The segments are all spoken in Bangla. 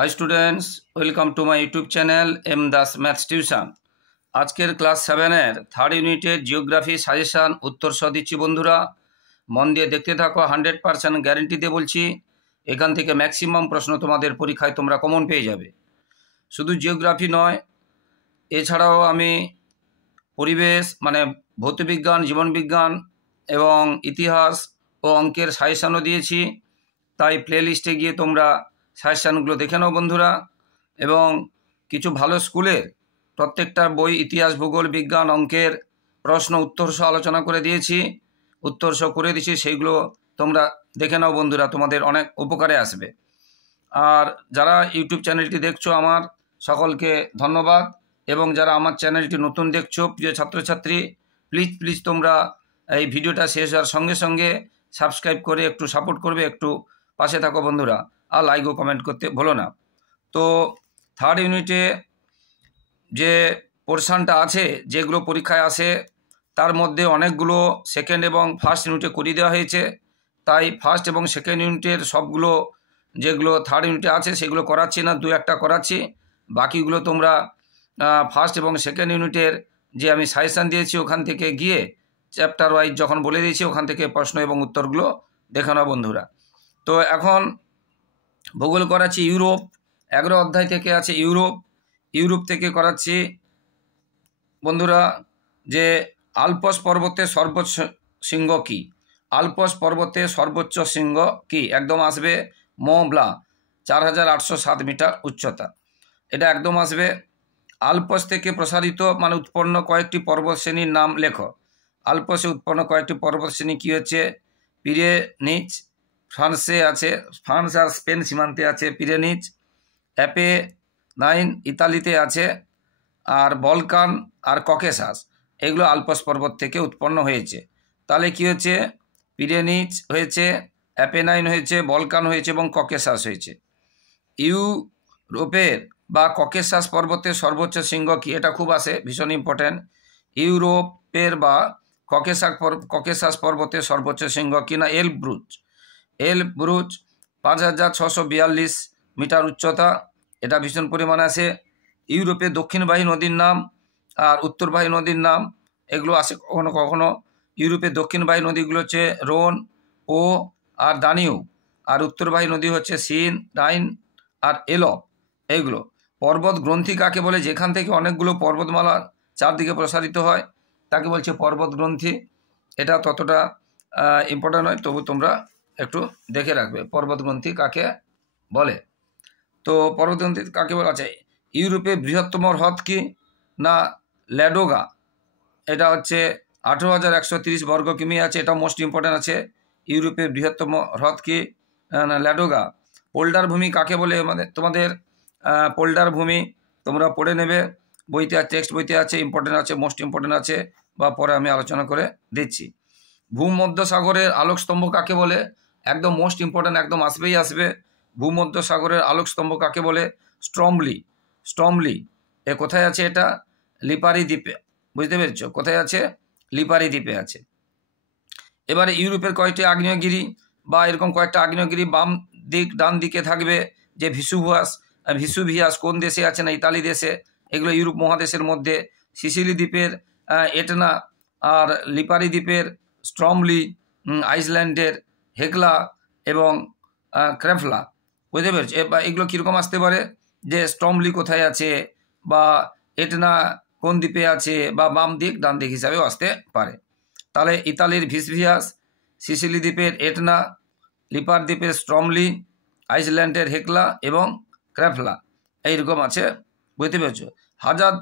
High students, welcome to my YouTube channel M Das maths tuition. আজকের ক্লাস 7-এর থার্ড ইউনিটের জিওগ্রাফি সাজেশান উত্তর সহ দিচ্ছি বন্ধুরা। মন দিয়ে দেখতে থাকো, 100% গ্যারেন্টি দিয়ে বলছি। এখান থেকে ম্যাক্সিমাম প্রশ্ন তোমাদের পরীক্ষায় তোমরা কমন পেয়ে যাবে। শুধু জিওগ্রাফি নয়, এছাড়াও আমি পরিবেশ মানে ভৌতবিজ্ঞান, জীবনবিজ্ঞান এবং ইতিহাস ও অঙ্কের সাজেশানও দিয়েছি। তাই প্লেলিস্টে গিয়ে তোমরা সাজেশানগুলো দেখে নাও বন্ধুরা। এবং কিছু ভালো স্কুলের প্রত্যেকটা বই ইতিহাস, ভূগোল, বিজ্ঞান, অঙ্কের প্রশ্ন উত্তর সহ আলোচনা করে দিয়েছি, উত্তর সহ করে দিয়েছি, সেইগুলো তোমরা দেখে নাও বন্ধুরা, তোমাদের অনেক উপকারে আসবে। আর যারা ইউটিউব চ্যানেলটি দেখছো আমার সকলকে ধন্যবাদ, এবং যারা আমার চ্যানেলটি নতুন দেখছো প্রিয় ছাত্রছাত্রী, প্লিজ তোমরা এই ভিডিওটা শেষ হওয়ার সঙ্গে সঙ্গে সাবস্ক্রাইব করে একটু সাপোর্ট করবে, একটু পাশে থাকো বন্ধুরা, আর লাইক ও কমেন্ট করতে ভুলো না। তো থার্ড ইউনিটে যে পোর্শনটা আছে, যেগুলো পরীক্ষায় আসে, তার মধ্যে অনেকগুলো সেকেন্ড এবং ফার্স্ট ইউনিটে করিয়ে দেওয়া হয়েছে। তাই ফার্স্ট এবং সেকেন্ড ইউনিটের সবগুলো যেগুলো থার্ড ইউনিটে আছে সেগুলো করাচ্ছি না, 2-1টা করাচ্ছি। বাকিগুলো তোমরা ফার্স্ট এবং সেকেন্ড ইউনিটের যে আমি সাজেশান দিয়েছি ওখান থেকে গিয়ে চ্যাপ্টার ওয়াইজ যখন বলে দিয়েছি ওখান থেকে প্রশ্ন এবং উত্তরগুলো দেখে নাও বন্ধুরা। তো এখন ভূগোল করাচ্ছি ইউরোপ, 11 অধ্যায় থেকে আছে ইউরোপ থেকে করাচ্ছি বন্ধুরা যে আল্পস পর্বতের সর্বোচ্চ শৃঙ্গ কী। আল্পস পর্বতের সর্বোচ্চ শৃঙ্গ কী? একদম আসবে মঁ ব্লাঁ, 4807 মিটার উচ্চতা, এটা একদম আসবে। আল্পস থেকে প্রসারিত মানে উৎপন্ন কয়েকটি পর্বত শ্রেণীর নাম লেখো। আল্পসে উৎপন্ন কয়েকটি পর্বত শ্রেণী কী হচ্ছে? পিরেনিজ, ফ্রান্সে আছে, ফ্রান্স আর স্পেন সীমান্তে আছে পিরেনিজ। অ্যাপেনাইন ইতালিতে আছে, আর বলকান আর ককেশাস, এগুলো আল্পস পর্বত থেকে উৎপন্ন হয়েছে। তাহলে কি হচ্ছে? পিরেনিজ হয়েছে, অ্যাপেনাইন হয়েছে, বলকান হয়েছে এবং ককেশাস হয়েছে। ইউরোপের বা ককেশাস পর্বতের সর্বোচ্চ শৃঙ্গ কি? এটা খুব আসে, ভীষণ ইম্পর্ট্যান্ট। ইউরোপের বা ককেশাস পর্বতের সর্বোচ্চ শৃঙ্গ কি? না এলব্রুজ 5642 মিটার উচ্চতা, এটা ভীষণ পরিমাণে আসে। ইউরোপে দক্ষিণবাহী নদীর নাম আর উত্তরবাহী নদীর নাম এগুলো আসে কখনো কখনো। ইউরোপের দক্ষিণবাহী নদীগুলো হচ্ছে রোন, পো আর দানিউব, আর উত্তরবাহী নদী হচ্ছে সিন, রাইন আর এলব। এইগুলো পর্বত গ্রন্থি কাকে বলে? যেখান থেকে অনেকগুলো পর্বতমালা চারদিকে প্রসারিত হয় তাকে বলছে পর্বত গ্রন্থি। এটা ততটা ইম্পর্ট্যান্ট নয়, তবু তোমরা একটু দেখে রাখবে পর্বত গ্রন্থি কাকে বলে। তো পর্বত গ্রন্থি কাকে বলা? আছে ইউরোপে বৃহত্তম হ্রদ কি? না ল্যাডোগা, এটা হচ্ছে 18,130 বর্গ কিমি আছে, এটা মোস্ট ইম্পর্ট্যান্ট আছে। ইউরোপের বৃহত্তম হ্রদ কি? না ল্যাডোগা। পোল্ডার ভূমি কাকে বলে? তোমাদের পোল্ডার ভূমি তোমরা পড়ে নেবে, বইতে টেক্সট বইতে আছে, ইম্পর্টেন্ট আছে, মোস্ট ইম্পর্টেন্ট আছে, বা পরে আমি আলোচনা করে দিচ্ছি। ভূমধ্যসাগরের আলোকস্তম্ভ কাকে বলে? একদম মোস্ট ইম্পর্টেন্ট, একদম আসবে। ভূমধ্যসাগরের আলোকস্তম্ভ কাকে বলে? স্ট্রমলি। এ কোথায় আছে? এটা লিপারি দ্বীপে, বুঝতে পেরেছ? কোথায় আছে? লিপারি দ্বীপে আছে। এবারে ইউরোপের কয়েকটি আগ্নেয়গিরি বা এরকম কয়েকটা আগ্নেয়গিরি বাম দিক ডান দিকে থাকবে, যে ভিসুভিয়াস কোন দেশে আছে? না ইতালি দেশে। এগুলো ইউরোপ মহাদেশের মধ্যে। সিসিলি দ্বীপের এটনা, আর লিপারি দ্বীপের স্ট্রমলি, আইসল্যান্ডের হেকলা এবং ক্রেফলা, বুঝতে পেরেছ? এগুলো কীরকম আসতে পারে? যে স্ট্রমলি কোথায় আছে, বা এটনা কোন দ্বীপে আছে, বা বাম দিক ডান দিক হিসাবেও আসতে পারে। তাহলে ইতালির ভিসভিয়াস, সিসিলি দ্বীপের এটনা, লিপার দ্বীপের স্ট্রমলি, আইসল্যান্ডের হেকলা এবং ক্রেফলা, এইরকম আছে, বুঝতে পেরেছ? হাজার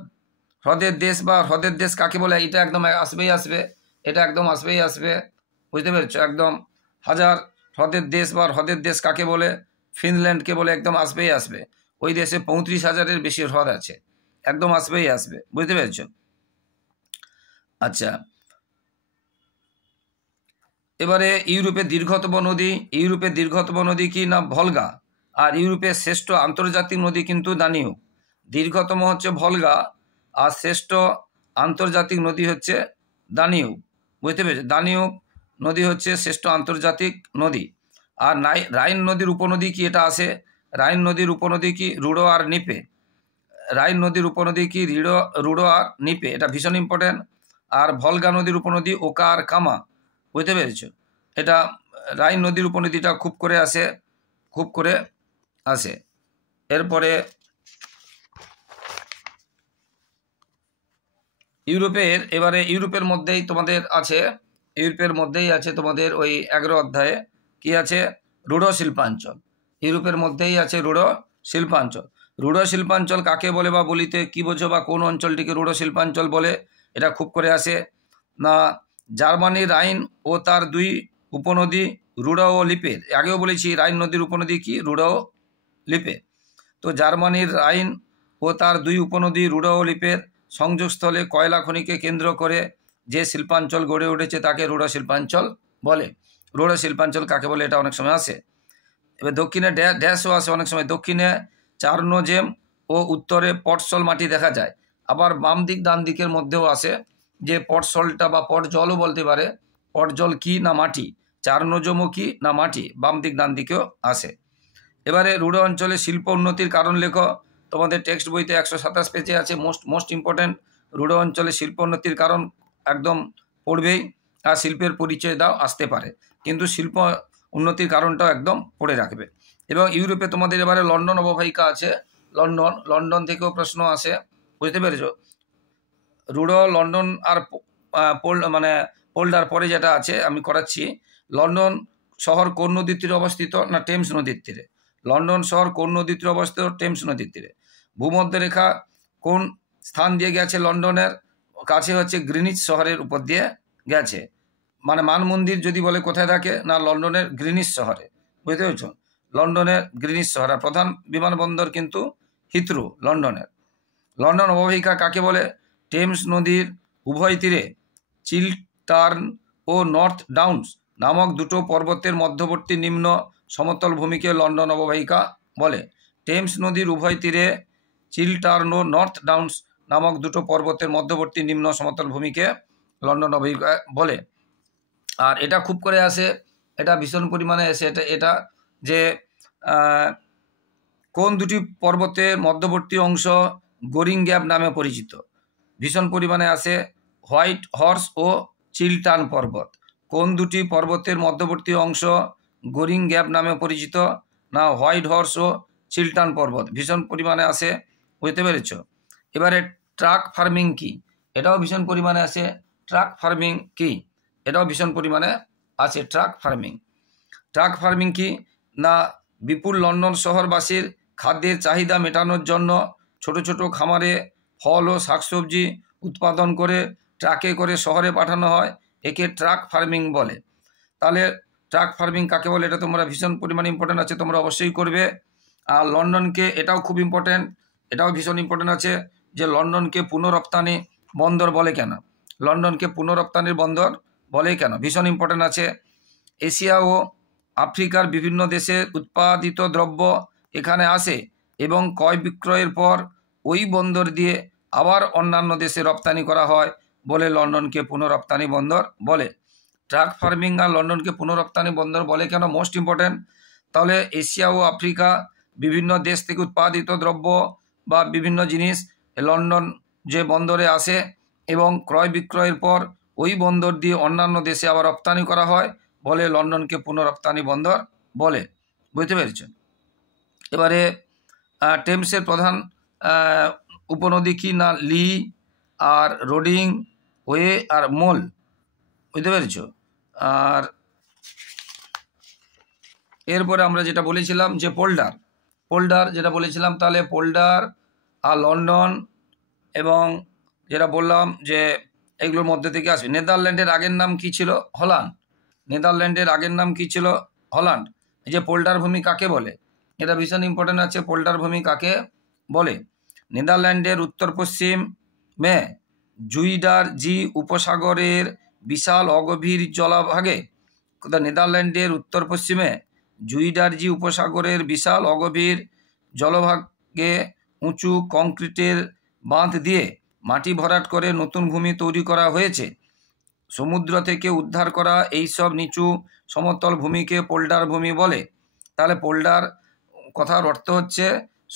হ্রদের দেশ বা হ্রদের দেশ কাকে বলে? এটা একদম আসবে, এটা একদম আসবে, বুঝতে পেরেছ? একদম হাজার হ্রদের দেশ বা হ্রদের দেশ কাকে বলে? ফিনল্যান্ডকে বলে, একদম আসবে। ওই দেশে 35,000-এর বেশি হ্রদ আছে, একদম আসবে, বুঝতে পেরেছ? আচ্ছা, এবারে ইউরোপের দীর্ঘতম নদী কি? না ভলগা। আর ইউরোপের শ্রেষ্ঠ আন্তর্জাতিক নদী কিন্তু দানিউব। দীর্ঘতম হচ্ছে ভলগা, আর শ্রেষ্ঠ আন্তর্জাতিক নদী হচ্ছে দানিউব, বুঝতে পেরেছ? দানিউব নদী হচ্ছে শ্রেষ্ঠ আন্তর্জাতিক নদী। আর রাইন নদীর উপনদী কি? এটা আসে রাইন নদীর উপনদী কি? রুড়ো আর নিপে। রাইন নদীর উপনদী কি? রুড়ো আর নিপে, এটা ভীষণ ইম্পর্টেন্ট। আর ভলগা নদীর উপনদী ওকা আর কামা, বুঝতে পেরেছ? এটা রাইন নদীর উপনদীটা খুব করে আসে। এরপরে ইউরোপের মধ্যেই তোমাদের আছে তোমাদের ওই 11 অধ্যায়ে কি আছে? রূঢ় শিল্পাঞ্চল। ইউরোপের মধ্যেই আছে রূঢ় শিল্পাঞ্চল। রূঢ় শিল্পাঞ্চল কাকে বলে বা বলিতে কি বোঝো, বা কোন অঞ্চলটিকে রূঢ় শিল্পাঞ্চল বলে? এটা খুব করে আসে না, জার্মানির রাইন ও তার 2 উপনদী রুড়া ও লিপে। আগেও বলেছি রাইন নদীর উপনদী কি? রুড়া ও লিপে। তো জার্মানির রাইন ও তার 2 উপনদী রুড়া ও লিপের সংযোগস্থলে কয়লা খনিকে কেন্দ্র করে যে শিল্পাঞ্চল গড়ে উঠেছে তাকে রূঢ় শিল্পাঞ্চল বলে। রূঢ় শিল্পাঞ্চল কাকে বলে? এটা অনেক সময় আসে। এবার দক্ষিণে ড্যাশও আসে অনেক সময়। দক্ষিণে চারনোজেম ও উত্তরে পটসল মাটি দেখা যায়। আবার বাম দিক ডান দিকের মধ্যেও আসে যে পটসলটা বা পটজলও বলতে পারে। পটজল কি না মাটি, চারনোজমও কি না মাটি, বাম দিক ডান দিকেও আসে। এবারে রূঢ় অঞ্চলে শিল্প উন্নতির কারণ লেখো। তোমাদের টেক্সট বইতে 127 পেজে আছে। মোস্ট ইম্পর্টেন্ট, রূঢ় অঞ্চলে শিল্প উন্নতির কারণ একদম পড়বেই। আর শিল্পের পরিচয় দাও আসতে পারে, কিন্তু শিল্প উন্নতির কারণটাও একদম পড়ে রাখবে। এবং ইউরোপে তোমাদের এবারে লন্ডন অববাহিকা আছে। লন্ডন থেকেও প্রশ্ন আসে, বুঝতে পেরেছ? রূঢ়, লন্ডন আর পোল্ডার পরে যেটা আছে আমি করাচ্ছি। লন্ডন শহর কোন নদীর তীরে অবস্থিত? না টেমস নদীর তীরে। লন্ডন শহর কোন নদীর তীরে অবস্থিত? টেমস নদীর তীরে। ভূমধ্যরেখা কোন স্থান দিয়ে গেছে? লন্ডনের কাছে হচ্ছে গ্রিনিচ শহরের উপর দিয়ে গেছে। মানে মান মন্দির যদি বলে কোথায় থাকে? না লন্ডনের গ্রিনিচ শহরে, বুঝতে পেরেছ? লন্ডনের গ্রিনিচ শহর। আর প্রধান বিমানবন্দর কিন্তু হিথ্রো লন্ডনের। লন্ডন অববাহিকা কাকে বলে? টেমস নদীর উভয় তীরে চিলটার্ন ও নর্থ ডাউন্স নামক 2 পর্বতের মধ্যবর্তী নিম্ন সমতল ভূমিকে লন্ডন অববাহিকা বলে। টেমস নদীর উভয় তীরে চিলটার্ন ও নর্থ ডাউন্স নামক 2 পর্বতের মধ্যবর্তী নিম্ন সমতল ভূমিকে লন্ডন অববাহিকা বলে। আর এটা খুব করে আসে, এটা ভীষণ পরিমাণে আসে এটা যে কোন 2টি পর্বতের মধ্যবর্তী অংশ গোরিং গ্যাপ নামে পরিচিত? ভীষণ পরিমাণে আসে হোয়াইট হর্স ও চিলটার্ন পর্বত। কোন 2টি পর্বতের মধ্যবর্তী অংশ গোরিং গ্যাপ নামে পরিচিত? না হোয়াইট হর্স ও চিলটার্ন পর্বত, ভীষণ পরিমাণে আসে, বুঝতে পেরেছ? এবারে ট্রাক ফার্মিং কি? এটাও ভীষণ পরিমাণে আসে। ট্রাক ফার্মিং কি? এটাও ভীষণ পরিমাণে আছে। ট্রাক ফার্মিং কি? না বিপুল লন্ডন শহরবাসীর খাদ্যের চাহিদা মেটানোর জন্য ছোট ছোট খামারে ফল ও শাকসবজি উৎপাদন করে ট্রাকে করে শহরে পাঠানো হয়, একে ট্রাক ফার্মিং বলে। তাহলে ট্রাক ফার্মিং কাকে বলে? এটা তোমরা ভীষণ পরিমাণে ইম্পর্টেন্ট আছে, তোমরা অবশ্যই করবে। আর লন্ডনকে, এটাও খুব ইম্পর্টেন্ট, এটাও ভীষণ ইম্পর্টেন্ট আছে যে লন্ডনকে পুনরপ্তানি বন্দর বলে কেন? লন্ডনকে পুনরপ্তানির বন্দর বলে কেন? ভীষণ ইম্পর্টেন্ট আছে। এশিয়া ও আফ্রিকার বিভিন্ন দেশে উৎপাদিত দ্রব্য এখানে আসে এবং ক্রয় বিক্রয়ের পর ওই বন্দর দিয়ে আবার অন্যান্য দেশে রপ্তানি করা হয় বলে লন্ডনকে পুনরপ্তানি বন্দর বলে। ট্রাক ফার্মিং আর লন্ডনকে পুনরপ্তানি বন্দর বলে কেন? Most important. তাহলে এশিয়া ও আফ্রিকা বিভিন্ন দেশ থেকে উৎপাদিত দ্রব্য বা বিভিন্ন জিনিস লন্ডন যে বন্দরে আসে এবং ক্রয় বিক্রয়ের পর ওই বন্দর দিয়ে অন্যান্য দেশে আবার রপ্তানি করা হয় বলে লন্ডনকে পুনরপ্তানি বন্দর বলে, বুঝতে পেরেছেন? এবারে টেমসের প্রধান উপনদী কি? না লি আর রোডিং ওয়ে আর মোল, বুঝতে পেরেছ? আর এরপরে আমরা যেটা বলেছিলাম যে পোল্ডার যেটা বলেছিলাম, তাহলে পোল্ডার আর লন্ডন এবং যেটা বললাম যে এগুলোর মধ্যে থেকে আসবে। নেদারল্যান্ডের আগের নাম কি ছিল? হল্যান্ড। নেদারল্যান্ডের আগের নাম কি ছিল? হল্যান্ড। এই যে পোল্ডার ভূমি কাকে বলে? এটা ভীষণ ইম্পর্টেন্ট আছে। পোল্ডার ভূমি কাকে বলে? নেদারল্যান্ডের উত্তর পশ্চিমে জুইডার জি উপসাগরের বিশাল অগভীর জলভাগে, নেদারল্যান্ডের উত্তর পশ্চিমে জুইডার জি উপসাগরের বিশাল অগভীর জলভাগে উঁচু কংক্রিটের বাঁধ দিয়ে মাটি ভরাট করে নতুন ভূমি তৈরি করা হয়েছে। সমুদ্র থেকে উদ্ধার করা এই সব নিচু সমতল ভূমিকে পোল্ডার ভূমি বলে। তাহলে পোল্ডার কথার অর্থ হচ্ছে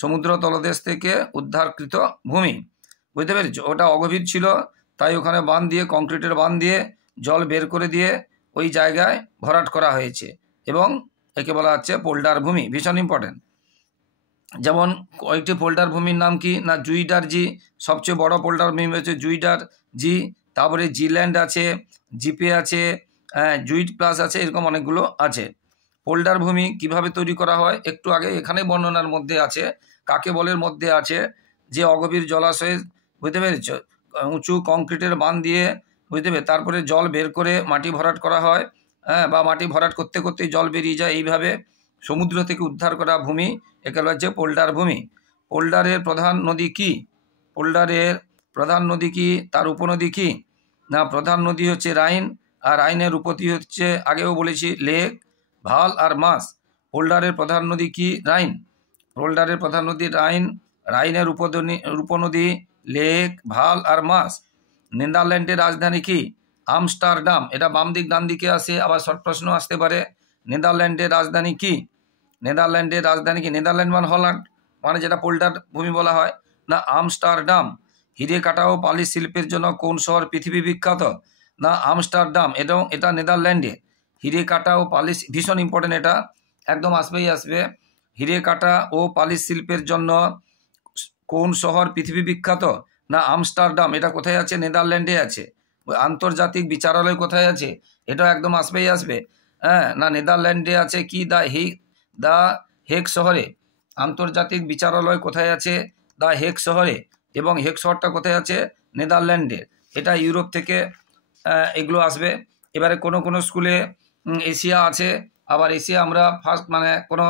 সমুদ্র তলদেশ থেকে উদ্ধারকৃত ভূমি, বুঝতে পেরেছ? ওটা অগভীর ছিল, তাই ওখানে বাঁধ দিয়ে, কংক্রিটের বাঁধ দিয়ে জল বের করে দিয়ে ওই জায়গায় ভরাট করা হয়েছে, এবং একে বলা হচ্ছে পোল্ডার ভূমি। ভীষণ ইম্পর্টেন্ট। যেমন কয়েকটি পোল্ডার ভূমির নাম কি না, জুইডার জি, সবচেয়ে বড় পোল্ডার ভূমি হচ্ছে জুইডার জি, তারপরে জিল্যান্ড আছে, জিপে আছে, জুইড প্লাস আছে, এরকম অনেকগুলো আছে। পোল্ডার ভূমি কিভাবে তৈরি করা হয় একটু আগে এখানে বর্ণনার মধ্যে আছে, কাকে বলের মধ্যে আছে যে অগভীর জলাশয়ে, বুঝতে পেরেছ, উঁচু কংক্রিটের বাঁধ দিয়ে, বুঝতে পেরে তারপরে জল বের করে মাটি ভরাট করা হয়, বা মাটি ভরাট করতে করতেই জল বেরিয়ে যায়, এইভাবে সমুদ্র থেকে উদ্ধার করা ভূমি একে বলা হচ্ছে পোল্ডার ভূমি। পোল্ডারের প্রধান নদী কি? পোল্ডারের প্রধান নদী কি, তার উপনদী কি না, প্রধান নদী হচ্ছে রাইন, আর রাইনের উপনদী হচ্ছে, আগেও বলেছি, লেক, ভাল আর মাস। পোল্ডারের প্রধান নদী কি? রাইন। পোল্ডারের প্রধান নদী রাইন, রাইনের উপনদী লেক, ভাল আর মাস। নেদারল্যান্ডের রাজধানী কি? আমস্টারডাম। এটা বাম দিক ডান দিকে আসে, আবার শর্ট প্রশ্ন আসতে পারে। নেদারল্যান্ডের রাজধানী কি? নেদারল্যান্ডের রাজধানী কি? নেদারল্যান্ড মানে হল্যান্ড, মানে যেটা পোল্ডার ভূমি বলা হয় না, আমস্টারডাম। হিরে কাটা ও পালিশ শিল্পের জন্য কোন শহর পৃথিবী বিখ্যাত? না, আমস্টারডাম। এটা নেদারল্যান্ডে। হিরে কাটা ও পালিশ, ভীষণ ইম্পর্টেন্ট, এটা একদম আসবেই আসবে। হিরে কাটা ও পালিশ শিল্পের জন্য কোন শহর পৃথিবী বিখ্যাত? না, আমস্টারডাম। এটা কোথায় আছে? নেদারল্যান্ডে আছে। আন্তর্জাতিক বিচারালয় কোথায় আছে? এটা একদম আসবেই আসবে। না, নেদারল্যান্ডে আছে কি? দ্য হেগ শহরে। আন্তর্জাতিক বিচারালয় কোথায় আছে? দ্য হেগ শহরে। এবং হেগ শহরটা কোথায় আছে? নেদারল্যান্ডে। এটা ইউরোপ থেকে এগুলো আসবে। এবারে কোনো কোনো স্কুলে এশিয়া আছে, আবার এশিয়া আমরা ফার্স্ট, মানে কোনো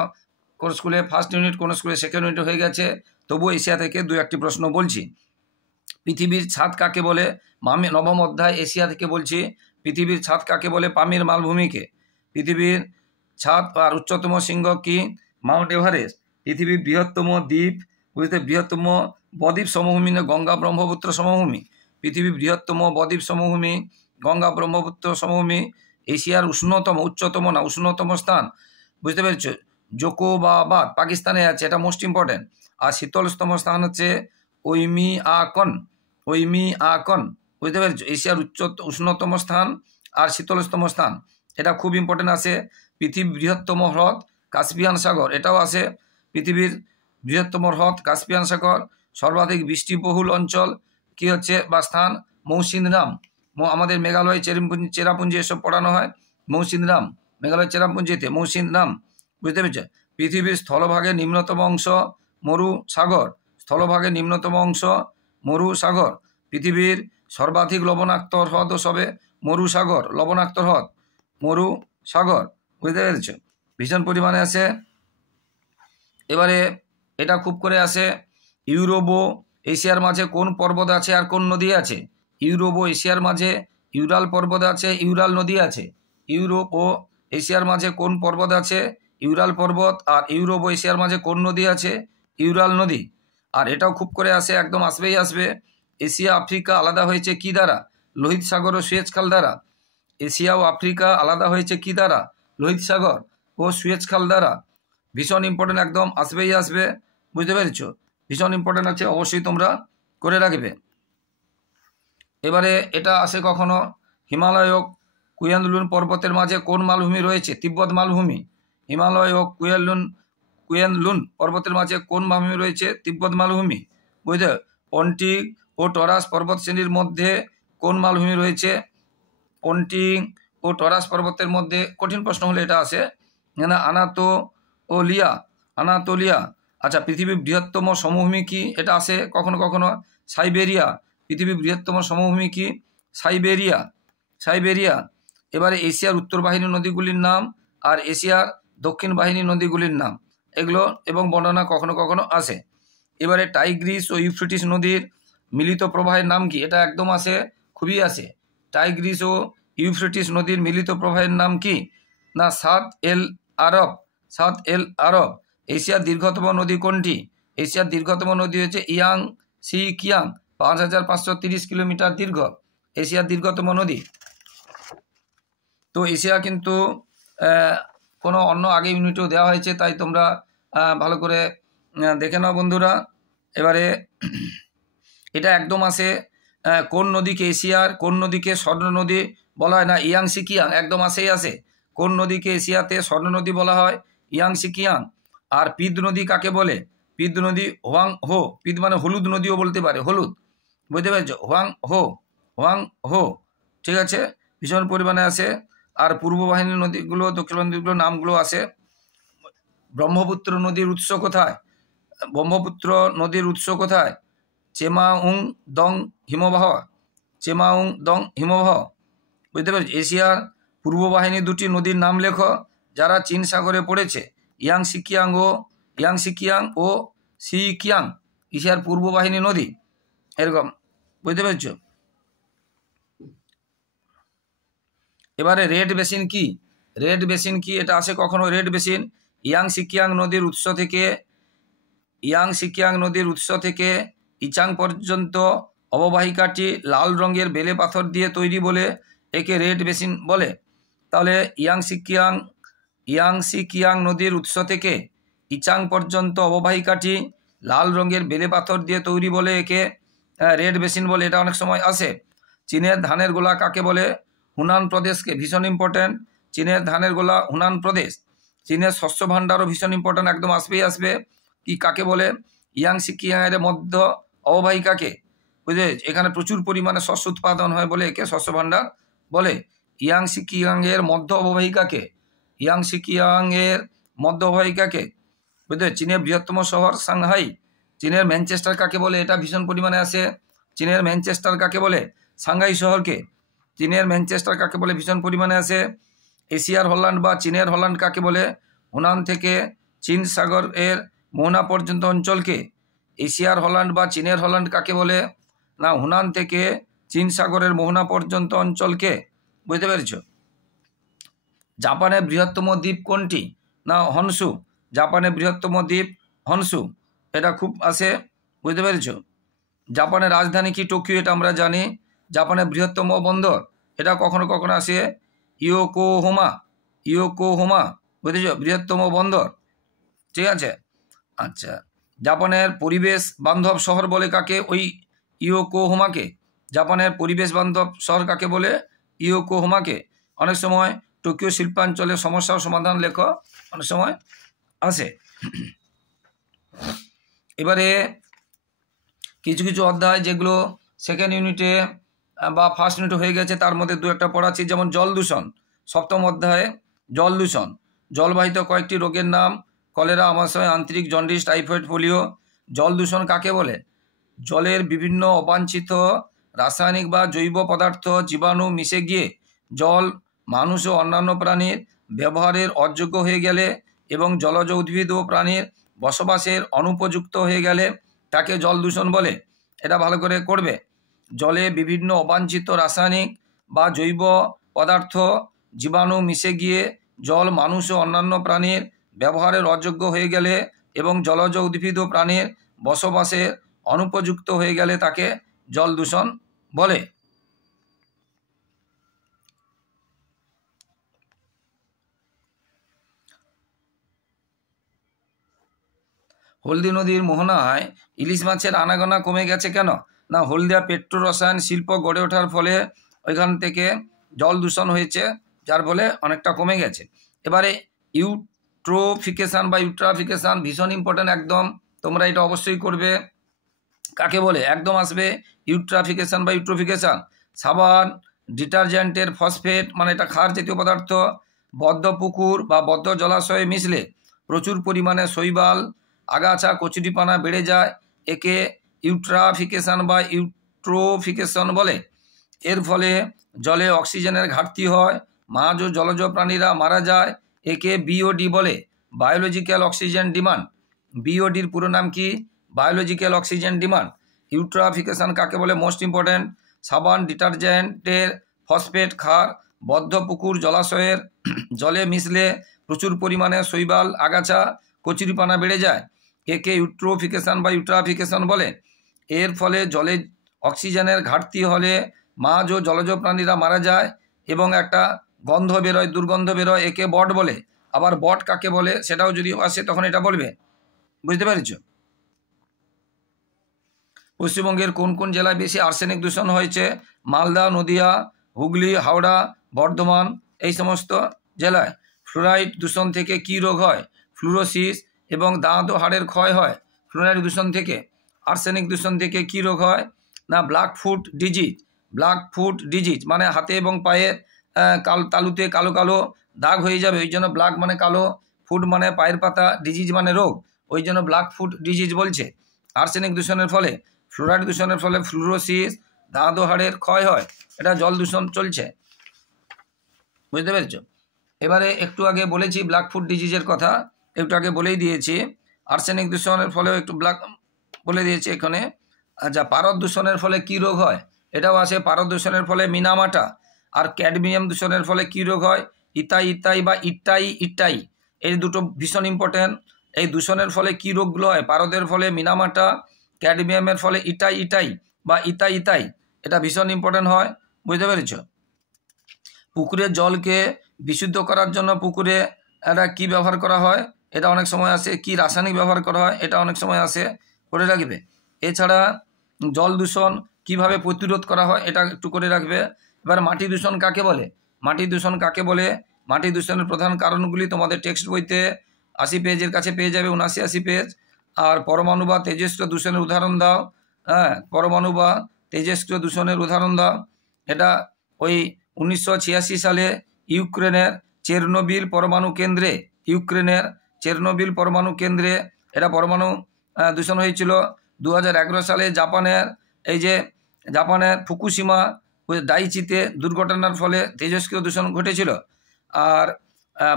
স্কুলে ফার্স্ট ইউনিট, কোনো স্কুলে সেকেন্ড ইউনিট হয়ে গেছে, তবু এশিয়া থেকে দু একটি প্রশ্ন বলছি। পৃথিবীর ছাদ কাকে বলে? নবম অধ্যায় এশিয়া থেকে বলছি। পৃথিবীর ছাদ কাকে বলে? পামির মালভূমিকে। পৃথিবীর ছাদ আর উচ্চতম শৃঙ্গ কি? Mount Everest. পৃথিবীর বৃহত্তম দ্বীপ, বুঝতে, বৃহত্তম বদ্বীপ সমভূমি না গঙ্গা ব্রহ্মপুত্র সমভূমি? পৃথিবীর বৃহত্তম বদ্বীপ সমভূমি গঙ্গা ব্রহ্মপুত্র সমভূমি। এশিয়ার উষ্ণতম স্থান, বুঝতে পেরেছ, জোকোবাবাদ, পাকিস্তানে আছে, এটা মোস্ট ইম্পর্টেন্ট। আর শীতলতম স্থান হচ্ছে ওইমিয়াকন, বুঝতে পেরেছ। এশিয়ার উষ্ণতম স্থান আর শীতলতম স্থান, এটা খুব ইম্পর্টেন্ট আছে। পৃথিবীর বৃহত্তম হ্রদ কাস্পিয়ান সাগর, এটাও আছে। পৃথিবীর বৃহত্তম হ্রদ কাস্পিয়ান সাগর। সর্বাধিক বৃষ্টিবহুল অঞ্চল কি হচ্ছে বা স্থান? মৌসিনরাম। আমাদের মেঘালয় চেরাপুঞ্জি এসব পড়ানো হয়। মৌসিনরাম, মেঘালয় চেরাপুঞ্জিতে মৌসিনরাম, বুঝতে পেরেছ। পৃথিবীর স্থলভাগের নিম্নতম অংশ মরুসাগর। স্থলভাগের নিম্নতম অংশ মরুসাগর। পৃথিবীর সর্বাধিক লবণাক্ত হ্রদ ও সবে মরুসাগর, লবণাক্ত হ্রদ মরুসাগর, বুঝতে পেরেছ, ভীষণ পরিমাণে আছে। এবারে এটা খুব করে আসে, ইউরোপ ও এশিয়ার মাঝে কোন পর্বত আছে আর কোন নদী আছে? ইউরোপ ও এশিয়ার মাঝে ইউরাল পর্বত আছে, ইউরাল নদী আছে। ইউরোপ ও এশিয়ার মাঝে কোন পর্বত আছে? ইউরাল পর্বত। আর ইউরোপ ও এশিয়ার মাঝে কোন নদী আছে? ইউরাল নদী। আর এটাও খুব করে আসে, একদম আসবেই আসবে, এশিয়া আফ্রিকা আলাদা হয়েছে কি দ্বারা? লোহিত সাগর ও সুয়েজ খাল দ্বারা। এশিয়া ও আফ্রিকা আলাদা হয়েছে কি দ্বারা? লোহিত সাগর ও সুয়েজ খাল দ্বারা। ভীষণ ইম্পর্টেন্ট, একদম আসবেই আসবে, বুঝতে পেরেছ, ভীষণ ইম্পর্টেন্ট আছে, অবশ্যই তোমরা করে রাখবে। এবারে এটা আসে কখনো, হিমালয় ও কুয়ানলুন পর্বতের মাঝে কোন মালভূমি রয়েছে? তিব্বত মালভূমি। হিমালয় ও কুয়ানলুন পর্বতের মাঝে কোন মালভূমি রয়েছে? তিব্বত মালভূমি, বুঝতে। পন্টিং ও টরাস পর্বত শ্রেণীর মধ্যে কোন মালভূমি রয়েছে? পন্টিং ও টরাস পর্বতের মধ্যে, কঠিন প্রশ্ন হলে এটা আসে না, আনাতোলিয়া। আচ্ছা, পৃথিবীর বৃহত্তম সমভূমি কি? এটা আসে কখনো কখনো, সাইবেরিয়া। পৃথিবীর বৃহত্তম সমভূমি কি? সাইবেরিয়া। এবারে এশিয়ার উত্তর বাহিনী নদীগুলির নাম আর এশিয়ার দক্ষিণ বাহিনী নদীগুলির নাম, এগুলো এবং বর্ণনা কখনো কখনো আসে। এবারে টাইগ্রিস ও ইউফ্রেটিস নদীর মিলিত প্রবাহের নাম কি? এটা একদম আসে, খুবই আসে। টাইগ্রিস ও ইউফ্রেটিস নদীর মিলিত প্রবাহের নাম কি? না, সাত এল আরব। এশিয়ার দীর্ঘতম নদী কোনটি? এশিয়ার দীর্ঘতম নদী হচ্ছে কিয়াং, 5530 কিলোমিটার দীর্ঘ, এশিয়ার দীর্ঘতম নদী। তো এশিয়া কিন্তু কোনো অন্য আগে ইউনিটেও দেওয়া হয়েছে, তাই তোমরা ভালো করে দেখে নাও বন্ধুরা। এবারে এটা একদম আসে কোন নদীকে এশিয়ার কোন নদীকে স্বর্ণ নদী বলা হয়, না ইয়াংসি কিয়াং, একদম আসেই আসে। কোন নদীকে এশিয়াতে স্বর্ণ নদী বলা হয়? ইয়াংসি কিয়াং। আর পিদ নদী কাকে বলে? পিদ নদী হোয়াং হো, পিদ মানে হলুদ নদীও বলতে পারে, হলুদ, বুঝতে পেরেছো? হোয়াং হো, হোয়াং হো, ঠিক আছে, ভীষণ পরিমাণে আসে। আর পূর্ব বাহিনীর নদীগুলো, দক্ষিণ নদীগুলোর নামগুলো আসে। ব্রহ্মপুত্র নদীর উৎস কোথায়? ব্রহ্মপুত্র নদীর উৎস কোথায়? চেমাউং দং হিমবাহ, চেমাউং দং হিমবাহ, বুঝতে পেরেছ? এশিয়ার পূর্ব বাহিনীর দুটি নদীর নাম লেখো যারা চীন সাগরে পড়েছে। ইয়াংসি কিয়াং ও সি কিয়াং, এশিয়ার পূর্ব বাহিনী নদী, এরকম, বুঝতে পেরেছ? এবারে রেড বেসিন কি? রেড বেসিন কি? এটা আসে কখনো রেড বেসিন ইয়াংসি কিয়াং নদীর উৎস থেকে ইচাং পর্যন্ত অববাহিকাটি লাল রঙের বেলে পাথর দিয়ে তৈরি বলে একে রেড বেসিন বলে। তাহলে ইয়াংসি কিয়াং নদীর উৎস থেকে ইচাং পর্যন্ত অববাহিকাটি লাল রঙের বেলে পাথর দিয়ে তৈরি বলে একে রেড বেসিন বলে। এটা অনেক সময় আসে। চীনের ধানের গোলা কাকে বলে? হুনান প্রদেশকে, ভীষণ ইম্পর্টেন্ট। চীনের ধানের গোলা হুনান প্রদেশ। চীনের শস্য ভাণ্ডারও ভীষণ ইম্পর্টেন্ট, একদম আসবে। কি কাকে বলে? ইয়াংসি কিয়াংয়ের মধ্য অববাহিকাকে, বুঝলে? এখানে প্রচুর পরিমাণে শস্য উৎপাদন হয় বলে একে শস্য ভাণ্ডার বলে। ইয়াংসি কিয়াংয়ের মধ্য অববাহিকাকে, বুঝলে? চীনের বৃহত্তম শহর সাংহাই। চীনের ম্যানচেস্টার কাকে বলে? এটা ভীষণ পরিমাণে আসে। চীনের ম্যানচেস্টার কাকে বলে? সাংহাই শহরকে। চীনের ম্যানচেস্টার কাকে বলে? ভীষণ পরিমাণে আসে। এশিয়ার হল্যান্ড বা চীনের হল্যান্ড কাকে বলে? হুনান থেকে চীন সাগর এর মোহনা পর্যন্ত অঞ্চলকে। এশিয়ার হল্যান্ড বা চীনের হল্যান্ড কাকে বলে? না, হুনান থেকে চীন সাগরের মোহনা পর্যন্ত অঞ্চলকে, বুঝতে পেরেছ? জাপানের বৃহত্তম দ্বীপ কোনটি? না, হনসু। জাপানের বৃহত্তম দ্বীপ হনসু, এটা খুব আসে, বুঝতে পেরেছ? জাপানের রাজধানী কি? টোকিও, এটা আমরা জানি। জাপানের বৃহত্তম বন্দর, এটা কখনো কখনো আসে ইয়োকোহামা, বুঝেছ? বৃহত্তম বন্দর, ঠিক আছে। আচ্ছা, জাপানের পরিবেশ বান্ধব শহর বলে কাকে? ওই ইয়োকোহামাকে। জাপানের পরিবেশ বান্ধব শহর কাকে বলে? ইয়োকোহামাকে। অনেক সময় টোকিও শিল্পাঞ্চলের সমস্যার সমাধান লেখো, অনেক সময় আসে। এবারে কিছু অধ্যায় যেগুলো সেকেন্ড ইউনিটে বা ফার্স্ট ইউনিটে হয়ে গেছে তার মধ্যে দু একটা পড়াচ্ছি, যেমন জল দূষণ। সপ্তম অধ্যায়ে জল দূষণ, জলবাহিত কয়েকটি রোগের নাম: কলেরা, আমাশয়, আন্ত্রিক, জন্ডিস, টাইফয়েড, পোলিও। জল দূষণ কাকে বলে? জলের বিভিন্ন অবাঞ্ছিত রাসায়নিক বা জৈব পদার্থ, জীবাণু মিশে গিয়ে জল মানুষ ও অন্যান্য প্রাণীর ব্যবহারের অযোগ্য হয়ে গেলে এবং জলজ উদ্ভিদ ও প্রাণীর বসবাসের অনুপযুক্ত হয়ে গেলে তাকে জল দূষণ বলে। এটা ভালো করে করবে। জলে বিভিন্ন অবাঞ্ছিত রাসায়নিক বা জৈব পদার্থ, জীবাণু মিশে গিয়ে জল মানুষ ও অন্যান্য প্রাণীর ব্যবহারের অযোগ্য হয়ে গেলে এবং জলজ উদ্ভিদ ও প্রাণীর বসবাসের অনুপযুক্ত হয়ে গেলে তাকে জল দূষণ বলে। হলদি নদীর মোহনায় ইলিশ মাছের আনাগোনা কমে গেছে কেন? না, হলদিয়া পেট্রো রসায়ন শিল্প গড়ে ওঠার ফলে ওইখান থেকে জল দূষণ হয়েছে, যার ফলে অনেকটা কমে গেছে। এবারে ইউট্রাফিকেশান ভীষণ ইম্পর্টেন্ট, একদম তোমরা এটা অবশ্যই করবে। কাকে বলে? একদম আসবে ইউট্রোফিকেশান। সাবান, ডিটারজেন্টের ফসফেট, মানে এটা ক্ষার জাতীয় পদার্থ, বদ্ধ পুকুর বা বদ্ধ জলাশয়ে মিশলে প্রচুর পরিমাণে শৈবাল, আগাছা, কচুরিপানা বেড়ে যায়, একে ইউট্রাফিকেশান বা ইউট্রোফিকেশন বলে। এর ফলে জলে অক্সিজেনের ঘাটতি হয়, মাছ ও জলজ প্রাণীরা মারা যায়, একে বিওডি বলে, বায়োলজিক্যাল অক্সিজেন ডিমান্ড। বিওডির পুরো নাম কি? Biological oxygen demand. ইউট্রাফিকেশান কাকে বলে? মোস্ট ইম্পর্ট্যান্ট, সাবান, ডিটারজেন্টের ফসফেট, ক্ষার, বদ্ধ পুকুর, জলাশয়ের জলে মিশলে প্রচুর পরিমাণে শৈবাল, আগাছা, কচুরিপানা বেড়ে যায়, একে ইউট্রোফিকেশান বা ইউট্রাফিকেশন বলে। এর ফলে জলে অক্সিজেনের ঘাটতি হলে মাছ ও জলজ প্রাণীরা মারা যায় এবং একটা গন্ধ বেরোয়, দুর্গন্ধ বেরোয়, একে বট বলে। আবার বট কাকে বলে সেটাও যদি আসে তখন এটা বলবে। বুঝতে পেরেছ? পশ্চিমবঙ্গের কোন কোন জেলায় বেশি আর্সেনিক দূষণ হয়েছে? মালদা, নদিয়া, হুগলি, হাওড়া, বর্ধমান, এই সমস্ত জেলায়। ফ্লোরাইড দূষণ থেকে কি রোগ হয়? ফ্লুরোসিস এবং দাঁত ও হাড়ের ক্ষয় হয় ফ্লোরাইড দূষণ থেকে। আর্সেনিক দূষণ থেকে কি রোগ হয়? না black foot disease. Black foot disease মানে হাতে এবং পায়ে তালুতে কালো কালো দাগ হয়ে যাবে, ওই জন্য ব্ল্যাক মানে কালো, ফুট মানে পায়ের পাতা, ডিজিজ মানে রোগ, ওই জন্য ব্ল্যাক ফুট ডিজিজ বলছে। আর্সেনিক দূষণের ফলে, ফ্লোরাইড দূষণের ফলে ফ্লুরোসিস, দাঁত ও হাড়ের ক্ষয় হয়, এটা জল দূষণ চলছে। বুঝতে পেরেছ? এবারে একটু আগে বলেছি ব্ল্যাক ফুট ডিজিজের কথা, একটু আগে বলেই দিয়েছি। আর্সেনিক দূষণের ফলেও একটু ব্ল্যাক বলে দিয়েছি এখানে। আচ্ছা, পারদ দূষণের ফলে কি রোগ হয়? এটাও আছে। পারদ দূষণের ফলে মিনামাটা। আর ক্যাডমিয়াম দূষণের ফলে কি রোগ হয়? ইতাই বা ইটাই, এই দুটো ভীষণ ইম্পর্টেন্ট। এই দূষণের ফলে কি রোগগুলো হয়? পারদের ফলে মিনামাটা, ক্যাডমিয়ামের ফলে ইটাই বা ইতাই, এটা ভীষণ ইম্পর্টেন্ট হয়। বুঝতে পেরেছ? পুকুরের জলকে বিশুদ্ধ করার জন্য পুকুরে এটা কি ব্যবহার করা হয়? এটা অনেক সময় আসে। কি রাসায়নিক ব্যবহার করা হয়? এটা অনেক সময় আসে, করে রাখবে। এছাড়া জল দূষণ কিভাবে প্রতিরোধ করা হয় এটা একটু করে রাখবে। এবার মাটি দূষণ কাকে বলে? মাটি দূষণ কাকে বলে? মাটি দূষণের প্রধান কারণগুলি তোমাদের টেক্সট বইতে 80 পেজের কাছে পেয়ে যাবে, 79-80 পেজ। আর পরমাণু বা তেজস্ক্রিয় দূষণের উদাহরণ দাও। হ্যাঁ, পরমাণু বা তেজস্ক্রিয় দূষণের উদাহরণ দাও। এটা ওই 1986 সালে ইউক্রেনের চেরনোবিল পরমাণু কেন্দ্রে এটা পরমাণু দূষণ হয়েছিল। 2011 সালে জাপানের ফুকুশিমা দাইচিতে দুর্ঘটনার ফলে তেজস্ক্রিয় দূষণ ঘটেছিল। আর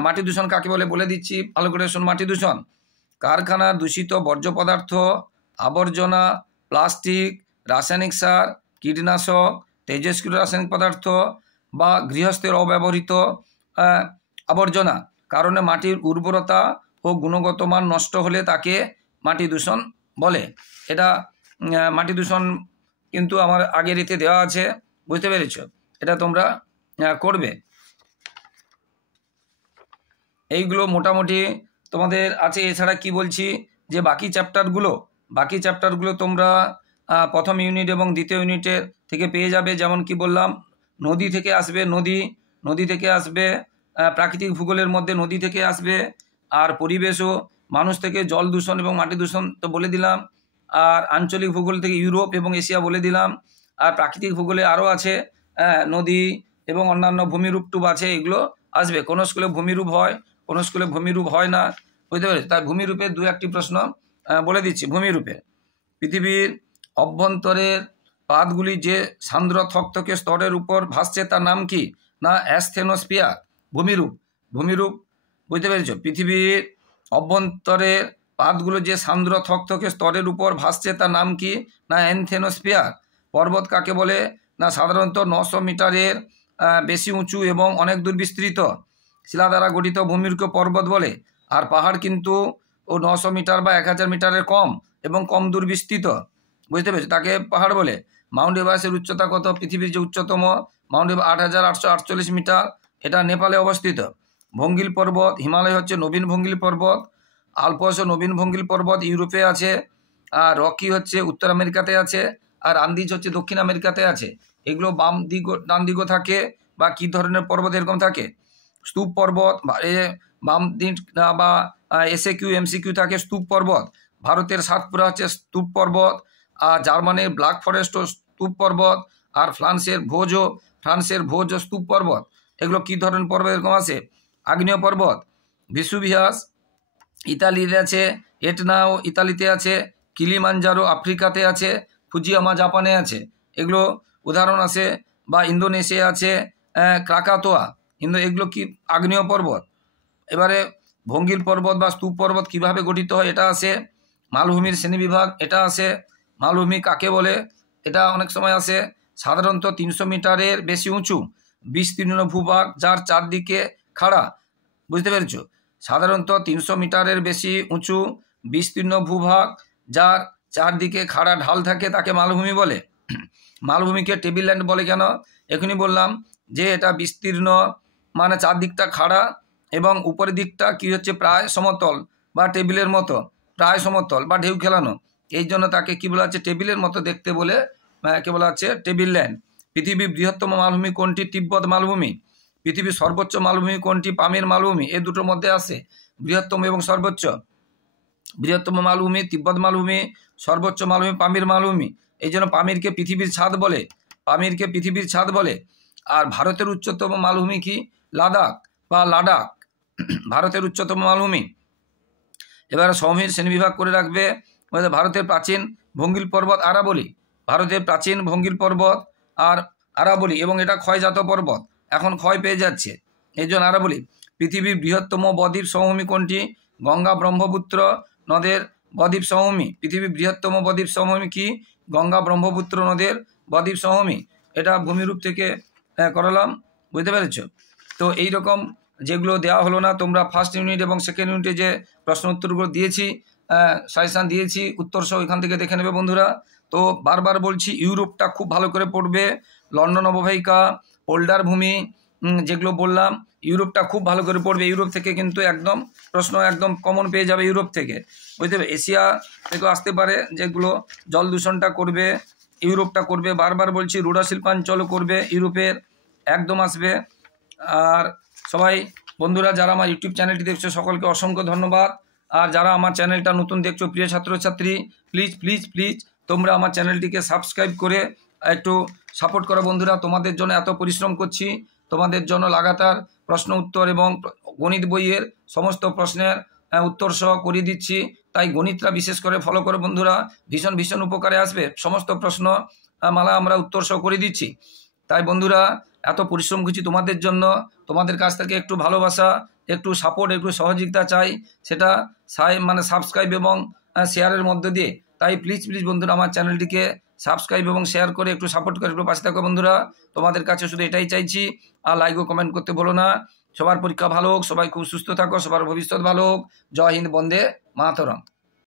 মাটি দূষণ কাকে বলে দিচ্ছি, ভালো করে শুন। মাটি দূষণ কারখানার দূষিত বর্জ্য পদার্থ, আবর্জনা, প্লাস্টিক, রাসায়নিক সার, কীটনাশক, তেজস্ক্রিয় রাসায়নিক পদার্থ বা গৃহস্থের অব্যবহৃত আবর্জনা কারণে মাটির উর্বরতা ও গুণগত মান নষ্ট হলে তাকে মাটি দূষণ বলে। এটা মাটি দূষণ কিন্তু আমার আগের এতে দেওয়া আছে। বুঝতে পেরেছ? এটা তোমরা করবে। এইগুলো মোটামুটি তোমাদের আছে। এছাড়া কি বলছি যে বাকি চ্যাপ্টারগুলো তোমরা প্রথম ইউনিট এবং দ্বিতীয় ইউনিটের থেকে পেয়ে যাবে। যেমন কি বললাম, নদী থেকে আসবে, প্রাকৃতিক ভূগোলের মধ্যে নদী থেকে আসবে, আর পরিবেশ ও মানুষ থেকে জল দূষণ এবং মাটি দূষণ তো বলে দিলাম। আর আঞ্চলিক ভূগোল থেকে ইউরোপ এবং এশিয়া বলে দিলাম। আর প্রাকৃতিক ভূগোলে আরও আছে নদী এবং অন্যান্য ভূমিরূপ টুপ আছে, এগুলো আসবে। কোনো স্কুলে ভূমিরূপ হয়, কোনো স্কুলে ভূমিরূপ হয় না। বুঝতে পেরেছি? তাই ভূমিরূপের 2-1টি প্রশ্ন বলে দিচ্ছি। ভূমিরূপে পৃথিবীর অভ্যন্তরের পাতগুলি যে সান্দ্র থকথকে স্তরের উপর ভাসছে তার নাম কি? না অ্যাসথেনোস্ফিয়ার। ভূমিরূপ বুঝতে পেরেছ? পৃথিবীর অভ্যন্তরের পাতগুলো যে সান্দ্র থকথকে স্তরের উপর ভাসছে তার নাম কি? না অ্যানথেনোস্ফিয়ার। পর্বত কাকে বলে? না সাধারণত 900 মিটারের বেশি উঁচু এবং অনেক দূর বিস্তৃত শিলা দ্বারা গঠিত ভূমিরূপকে পর্বত বলে। আর পাহাড় কিন্তু 900 মিটার বা 1000 মিটারের কম এবং কম দূর বিস্তৃত। বুঝতে পেরেছো? তাকে পাহাড় বলে। মাউন্ট এভারেস্টের উচ্চতা কত? পৃথিবীর যে উচ্চতম মাউন্ট এভারেস্ট 8848 মিটার, এটা নেপালে অবস্থিত। ভঙ্গিল পর্বত, হিমালয় হচ্ছে নবীন ভঙ্গিল পর্বত। আলপস ও নবীন ভঙ্গিল পর্বত ইউরোপে আছে। আর রকি হচ্ছে উত্তর আমেরিকাতে আছে। আর আন্দিজ হচ্ছে দক্ষিণ আমেরিকাতে আছে। এগুলো ডান দিকও থাকে বা কী ধরনের পর্বত এরকম থাকে? স্তূপ পর্বত, বাম দিক বা এসএকিউ এমসিকিউ থাকে স্তূপ পর্বত। ভারতের সাতপুরা হচ্ছে স্তূপ পর্বত। আর জার্মানির ব্ল্যাক ফরেস্ট ও স্তূপ পর্বত। আর ফ্রান্সের ভোজ ও স্তূপ পর্বত। এগুলো কী ধরনের পর্বত এরকম আছে? আগ্নেয় পর্বত। ভেসুভিয়াস ইতালিতে আছে, এটনাও ইতালিতে আছে, কিলিমাঞ্জারো আফ্রিকাতে আছে, ফুজিয়ামা জাপানে আছে। এগুলো উদাহরণ আছে। বা ইন্দোনেশিয়া আছে ক্রাকাতোয়া, এগুলো কি আগ্নেয় পর্বত। এবারে ভঙ্গিল পর্বত বা স্তূপ পর্বত কিভাবে গঠিত হয় এটা আছে। মালভূমির শ্রেণীবিভাগ এটা আছে। মালভূমি কাকে বলে? এটা অনেক সময় আসে। সাধারণত 300 মিটারের বেশি উঁচু বিস্তীর্ণ ভূভাগ যার চারদিকে খাড়া। বুঝতে পেরেছো? সাধারণত 300 মিটারের বেশি উঁচু বিস্তীর্ণ ভূভাগ যার চারদিকে খাড়া ঢাল থাকে তাকে মালভূমি বলে। মালভূমিকে টেবিল ল্যান্ড বলে কেন? এখনই বললাম যে এটা বিস্তীর্ণ মানে চারদিকটা খাড়া এবং উপরের দিকটা কি হচ্ছে প্রায় সমতল বা টেবিলের মতো, প্রায় সমতল বা ঢেউ খেলানো, এই জন্য তাকে কি বলা হচ্ছে টেবিলের মতো দেখতে বলে কে বলা হচ্ছে টেবিল ল্যান্ড। পৃথিবীর বৃহত্তম মালভূমি কোনটি? তিব্বত মালভূমি। পৃথিবীর সর্বোচ্চ মালভূমি কোনটি? পামির মালভূমি। এই দুটোর মধ্যে আছে বৃহত্তম এবং সর্বোচ্চ। বৃহত্তম মালভূমি তিব্বত মালভূমি, সর্বোচ্চ মালভূমি পামির মালভূমি। এই জন্য পামিরকে পৃথিবীর ছাদ বলে, পামিরকে পৃথিবীর ছাদ বলে। আর ভারতের উচ্চতম মালভূমি কি? লাদাখ বা লাডাখ, ভারতের উচ্চতম মালভূমি। এবার সমভূমির শ্রেণীবিভাগ করে রাখবে। ভারতের প্রাচীন ভঙ্গিল পর্বত আরাবলি, ভারতের প্রাচীন ভঙ্গিল পর্বত আর আরাবলি, এবং এটা ক্ষয়জাত পর্বত, এখন ক্ষয় পেয়ে যাচ্ছে, এই জন্য আরাবলি। পৃথিবীর বৃহত্তম বদ্বীপ সমভূমি কোনটি? গঙ্গা ব্রহ্মপুত্র নদের বদ্বীপ সমভূমি। পৃথিবীর বৃহত্তম বদ্বীপ সমভূমি কি? গঙ্গা ব্রহ্মপুত্র নদের বদ্বীপ সমভূমি। এটা ভূমিরূপ থেকে করালাম, বুঝতে পেরেছ? তো এই রকম যেগুলো দেওয়া হলো না, তোমরা ফার্স্ট ইউনিট এবং সেকেন্ড ইউনিটে যে প্রশ্ন উত্তরগুলো দিয়েছি, সাজেশান দিয়েছি, উত্তর সহ এখান থেকে দেখে নেবে বন্ধুরা। তো বারবার বলছি, ইউরোপটা খুব ভালো করে পড়বে, লন্ডন অববাহিকা, পোল্ডার ভূমি, যেগুলো বললাম, ইউরোপটা খুব ভালো করে পড়বে। ইউরোপ থেকে কিন্তু একদম প্রশ্ন একদম কমন পেয়ে যাবে ইউরোপ থেকে, বুঝতে পারবে। এশিয়া থেকেও আসতে পারে, যেগুলো জল দূষণটা করবে, ইউরোপটা করবে। বারবার বলছি, রুড়া শিল্পাঞ্চলও করবে, ইউরোপের একদম আসবে। আর সবাই বন্ধুরা যারা আমার ইউটিউব চ্যানেলটি দেখছো, সকলকে অসংখ্য ধন্যবাদ। আর যারা আমার চ্যানেলটা নতুন দেখছো, প্রিয় ছাত্রছাত্রী, প্লিজ প্লিজ প্লিজ তোমরা আমার চ্যানেলটিকে সাবস্ক্রাইব করে একটু সাপোর্ট করো বন্ধুরা। তোমাদের জন্য এত পরিশ্রম করছি, তোমাদের জন্য লাগাতার প্রশ্ন উত্তর এবং গণিত বইয়ের সমস্ত প্রশ্নের উত্তর সহ করিয়ে দিচ্ছি। তাই গণিতটা বিশেষ করে ফলো করো বন্ধুরা, ভীষণ ভীষণ উপকারে আসবে। সমস্ত প্রশ্ন মালা আমরা উত্তর সহ করে দিচ্ছি। তাই বন্ধুরা এত পরিশ্রম করছি তোমাদের জন্য, তোমাদের কাছ থেকে একটু ভালোবাসা, একটু সাপোর্ট, একটু সহযোগিতা চাই, সেটা সাবস্ক্রাইব এবং শেয়ারের মধ্যে দিয়ে। তাই প্লিজ প্লিজ বন্ধুরা আমার চ্যানেলটিকে সাবস্ক্রাইব এবং শেয়ার করে একটু সাপোর্ট করে একটু পাশে থাকো বন্ধুরা। তোমাদের কাছে শুধু এটাই চাইছি। আর লাইক ও কমেন্ট করতে বলো না। সবার পরীক্ষা ভালো হোক, সবাই খুব সুস্থ থাকো, সবার ভবিষ্যৎ ভালো হোক। জয় হিন্দ, বন্দে মাতরম।